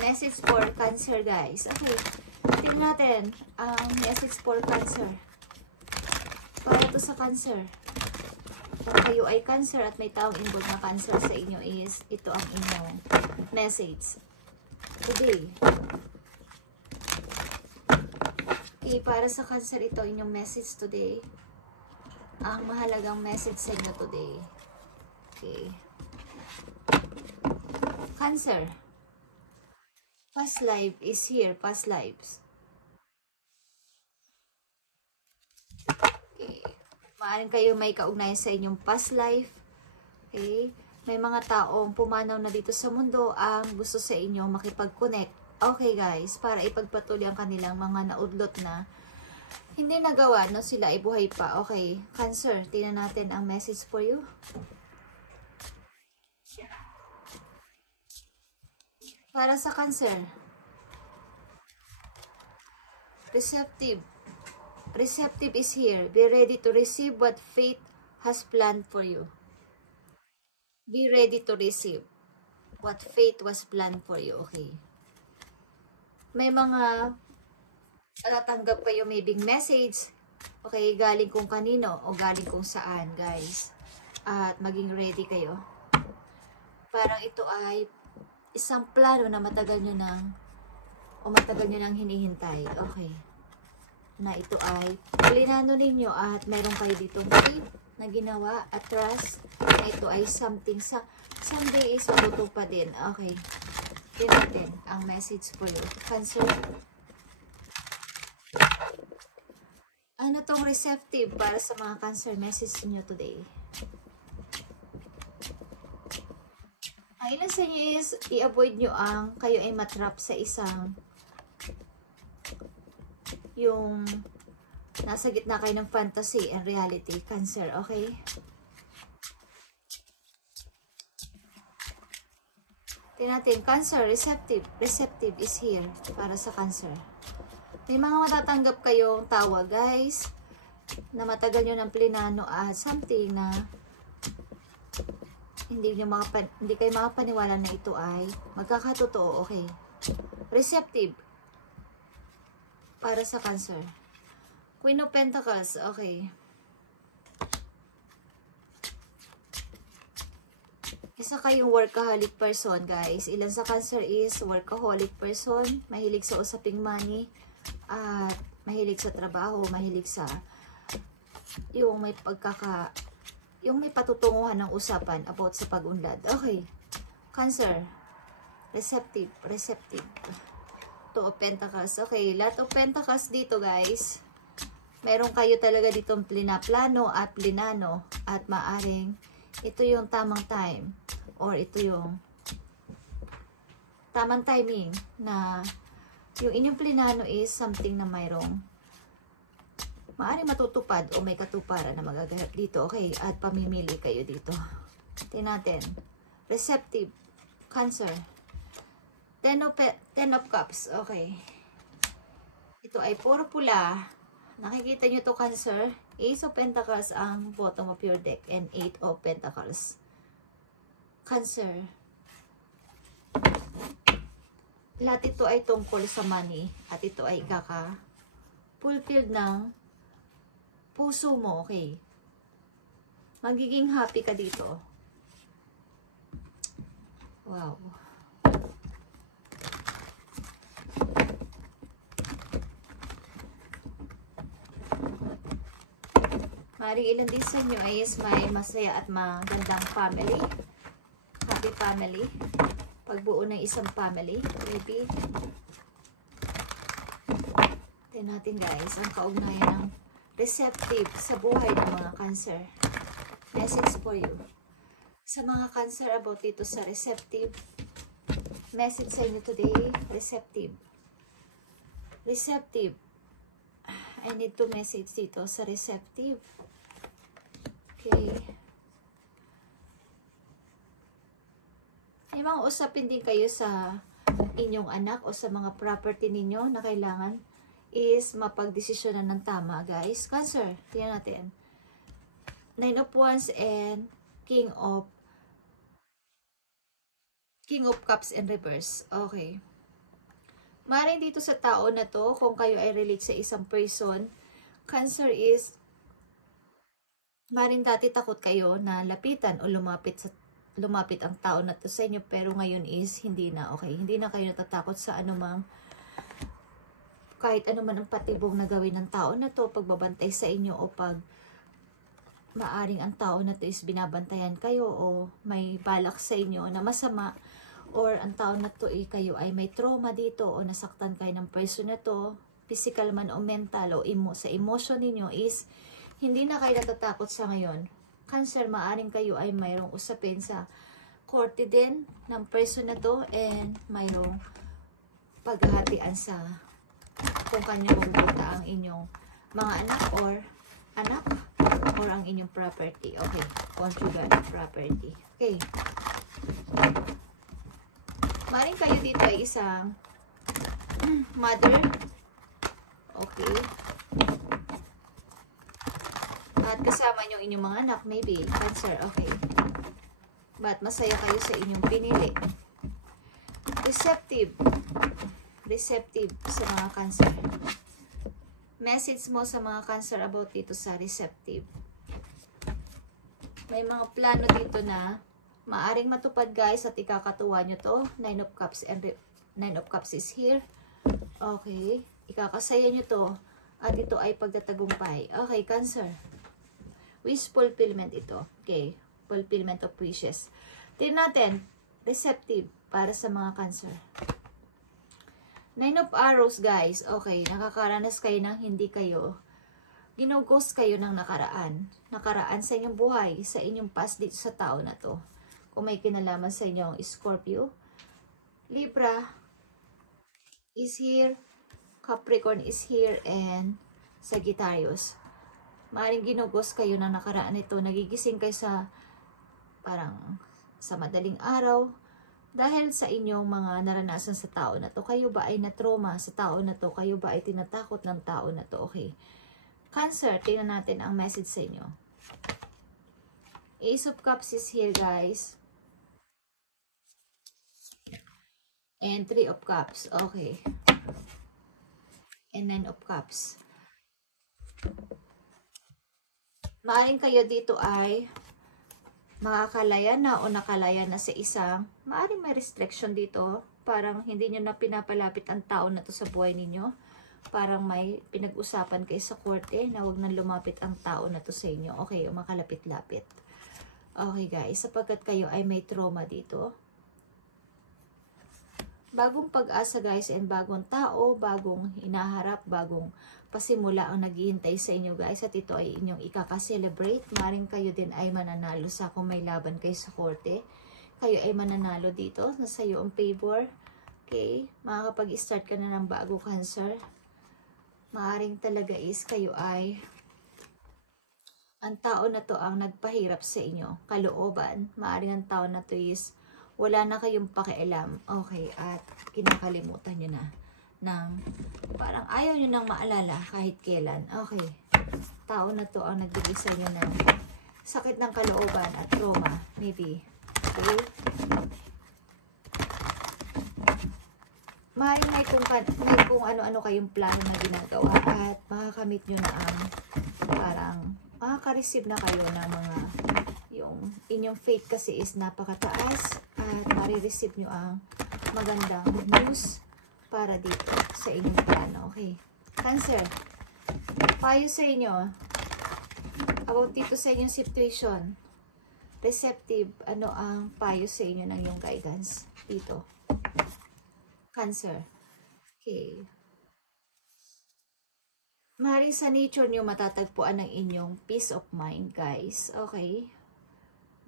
Message for Cancer, guys. Okay. Tingnan natin ang message for Cancer. Para to sa Cancer. Kung kayo ay Cancer at may taong involved na Cancer sa inyo is ito ang inyong message today. Okay, para sa Cancer ito inyong message today. Ang mahalagang message sa inyo today. Okay. Cancer. Past life is here. Past lives. Okay. Maaaring kayo may kaugnayan sa inyong past life. Okay. May mga taong pumanaw na dito sa mundo ang gusto sa inyo makipag-connect. Okay guys, para ipagpatuloy ang kanilang mga naudlot na hindi nagawa, no? Sila ay buhay pa. Okay. Cancer, tingnan natin ang message for you. Para sa Cancer. Receptive. Receptive is here. Be ready to receive what fate has planned for you. Be ready to receive what fate was planned for you. Okay. May mga natatanggap kayo maybe message. Okay, galing kung kanino o galing kung saan, guys. At maging ready kayo. Parang ito ay isang plano na matagal nyo nang hinihintay. Okay. Na ito ay plinano ninyo at meron kayo ditong faith na ginawa at trust na ito ay something sa someday is matutupad din. Okay. Tingnan natin ang message for you. Cancer. Ano tong receptive para sa mga Cancer message niyo today? Ang ilan sa inyo is i-avoid nyo ang kayo ay matrap sa isang yung nasa gitna kayo ng fantasy and reality. Cancer, okay? Tingnan natin, Cancer, receptive. Receptive is here para sa Cancer. May mga matatanggap kayong tawag, guys, na matagal nyo ng plinano at something na hindi kayo makapaniwala na ito ay magkakatotoo, okay? Receptive para sa Cancer. Queen of Pentacles, okay. Isa kayong workaholic person, guys. Ilan sa Cancer is workaholic person, mahilig sa usaping money, at mahilig sa trabaho, mahilig sa yung may patutunguhan ng usapan about sa pag-unlad. Okay. Cancer. Receptive. Receptive. Two of Pentacles. Okay. Lot of Pentacles dito, guys. Meron kayo talaga ditong plinaplano at plinano. At maaring ito yung tamang time. Or ito yung tamang timing na yung inyong plinano is something na mayroong maaring matutupad o may katuparan na magaganap dito. Okay, at pamimili kayo dito. Tingnan natin. Receptive. Cancer. Ten of Cups. Okay. Ito ay puro pula. Nakikita nyo to, Cancer. Ace of Pentacles ang bottom of your deck and Eight of Pentacles. Cancer. Lahat ito ay tungkol sa money at ito ay fulfilled ng puso mo, okay? Magiging happy ka dito. Wow. Maring ilan din sa inyo ay may masaya at magandang family. Happy family. Pagbuo ng isang family. Maybe. Tingnan natin, guys, ang kaugnayan ng receptive sa buhay ng mga Cancer. Message for you. Sa mga Cancer about dito sa receptive. Message sa inyo today. Receptive. Receptive. I need to message dito sa receptive. Okay. May mga usapin din kayo sa inyong anak o sa mga property ninyo na kailangan is mapagdesisyonan ng tama, guys. Cancer, tingnan natin. Nine of Wands and King of King of Cups in reverse. Okay. Maring dito sa tao na to, kung kayo ay relate sa isang person, Cancer is, maring dati takot kayo na lapitan o lumapit ang tao na to sa inyo, pero ngayon is hindi na. Okay, hindi na kayo natatakot sa anumang, kahit anuman ang patibong na gawin ng tao na to, pagbabantay sa inyo o pag maaring ang tao na to is binabantayan kayo o may balak sa inyo na masama, or ang tao na to kayo ay may trauma dito o nasaktan kayo ng person na to, physical man o mental o sa emotion ninyo, is hindi na kayo natatakot sa ngayon. Cancer, maaring kayo ay mayroong usapin sa korte din ng person na to, and mayroong paghahatian sa kung kanya mabubuta ang inyong mga anak or ang inyong property. Okay, conjugal property. Okay. Maring kayo dito ay isang mother. Okay. At kasama nyo inyong mga anak, maybe. Cancer, okay. But masaya kayo sa inyong pinili. Receptive. Receptive sa mga Cancer. Message mo sa mga Cancer about dito sa receptive. May mga plano dito na maaring matupad, guys, at ikakatuwa nyo to. 9 of Cups and 9 of Cups is here. Okay. Ikakasaya nyo to. At ito ay pagtatagumpay. Okay, Cancer. Wish fulfillment ito. Okay. Fulfillment of wishes. Tingnan natin. Receptive para sa mga Cancer. 9 of Arrows, guys. Okay. Nakakaranas kayo ng hindi kayo. Ginughost kayo ng nakaraan. Nakaraan sa inyong buhay. Sa inyong past dito sa tao na to. Kung may kinalaman sa inyong Scorpio, Libra is here, Capricorn is here, and Sagittarius. Maaaring ginugos kayo na nakaraan ito, nagigising kayo sa parang sa madaling araw dahil sa inyong mga naranasan sa tao na to. Kayo ba ay na-trauma sa tao na to? Kayo ba ay tinatakot ng tao na to? Okay. Cancer, tingnan natin ang message sa inyo. Ace of Cups is here, guys. And 3 of Cups. Okay. And 9 of Cups. Maaring kayo dito ay makakalaya na o nakalaya na sa isang, maaring may restriction dito. Parang hindi nyo na pinapalapit ang tao na to sa buhay ninyo. Parang may pinag-usapan kayo sa korte na huwag nang lumapit ang tao na to sa inyo. Okay, o makalapit-lapit. Okay, guys. Sapagkat kayo ay may trauma dito. Bagong pag-asa, guys, and bagong tao, bagong hinaharap, bagong pasimula ang naghihintay sa inyo, guys, at ito ay inyong ikaka-celebrate. Maring kayo din ay mananalo sa kung may laban kayo sa korte. Kayo ay mananalo dito, nasa iyo ang favor. Okay, makakapag-start ka na ng bago, Cancer. Maaring talaga is kayo ay ang tao na to ang nagpahirap sa inyo, kalooban. Maaring ang tao na to is wala na kayong pakialam. Okay, at kinakalimutan nyo na ng parang ayaw nyo nang maalala kahit kailan. Okay, tao na to ang nagbigay sa inyo ng sakit ng kalooban at trauma, maybe. Okay, may kung ano-ano kayong plano na ginagawa at makakamit nyo na ang parang makaka-receive na kayo ng mga yung inyong faith kasi is napakataas at marireceive nyo ang magandang news para dito sa inyong plano. Okay, Cancer, payo sa inyo about dito sa inyong situation. Receptive, ano ang payo sa inyo ng yung guidance dito, Cancer? Okay, maaaring sa nature nyo matatagpuan ng inyong peace of mind, guys. Okay,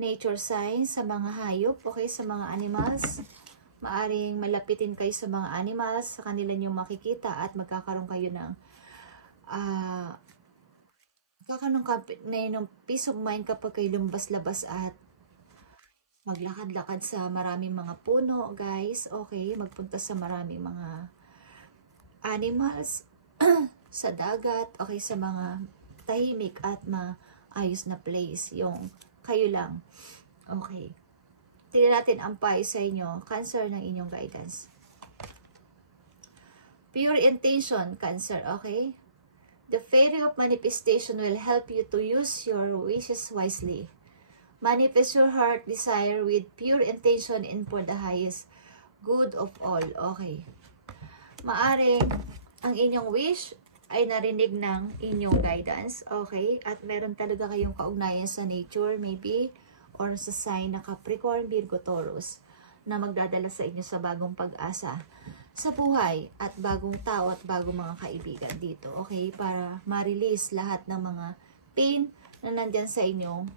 nature signs sa mga hayop, okay, sa mga animals. Maaring malapitin kayo sa mga animals, sa kanila nyo makikita at magkakaroon kayo ng ng peace of mind kapag kayo lumbas-labas at maglakad-lakad sa maraming mga puno, guys. Okay, magpunta sa maraming mga animals, sa dagat, okay, sa mga tahimik at maayos na place, yung kayo lang. Okay. tingnan natin ang payo sa inyo, Cancer, ng inyong guidance. Pure intention, Cancer, okay? The fairy of manifestation will help you to use your wishes wisely. Manifest your heart desire with pure intention and for the highest good of all. Okay. Maaring ang inyong wish ay narinig ng inyong guidance. Okay. At meron talaga kayong kaugnayan sa nature, maybe, or sa sign na Capricorn, Virgo, Taurus, na magdadala sa inyo sa bagong pag-asa sa buhay at bagong tao at bagong mga kaibigan dito, okay? Para ma-release lahat ng mga pain na nandyan sa inyong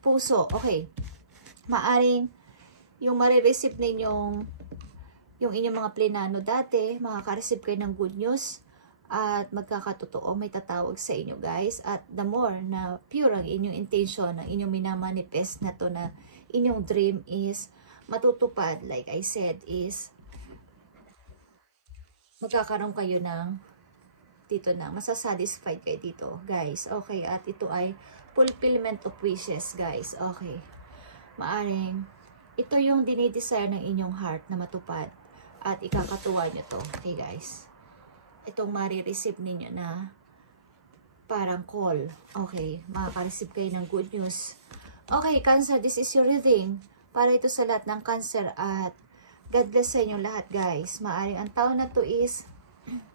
puso, okay? Maaring yung marireceive ninyong yung inyong mga plenano dati, makaka-receive kayo ng good news at magkakatotoo, may tatawag sa inyo, guys. At the more na pure ang inyong intention, ang inyong minamanifest na to na inyong dream is matutupad, like I said, is magkakaroon kayo ng dito na, masasatisfied kayo dito, guys. Okay, at ito ay fulfillment of wishes, guys. Okay. Maaring, ito yung dinidesire ng inyong heart na matupad at ikakatuwa nyo to. Okay, guys. Itong marireceive ninyo na parang call. Okay, makaka-receive kayo ng good news. Okay, Cancer, this is your reading. Para ito sa lahat ng Cancer at God bless sa inyo lahat, guys. Maaring ang taon na to is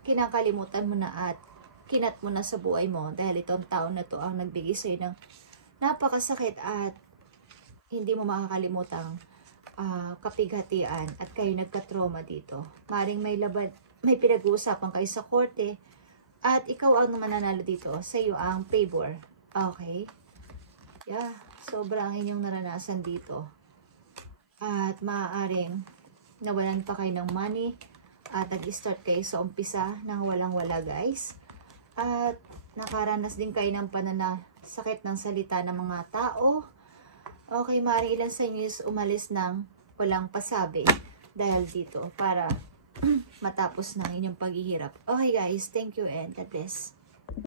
kinakalimutan mo na at kinat mo na sa buhay mo dahil itong taon na to ang nagbigay sa'yo ng napakasakit at hindi mo makakalimutang kapighatian at kayo nagka-trauma dito. Maaring may pinag-uusapan kayo sa korte at ikaw ang mananalo dito. Sa iyo ang favor. Okay? Yeah, sobrang inyong naranasan dito. At maaaring nawalan pa kayo ng money at nag-start kayo sa umpisa ng walang-wala, guys. At nakaranas din kayo ng pananasakit ng salita ng mga tao. Okay, maaaring ilan sa inyo is umalis ng walang pasabi dahil dito para matapos ng inyong paghihirap. Okay, guys, thank you and God bless.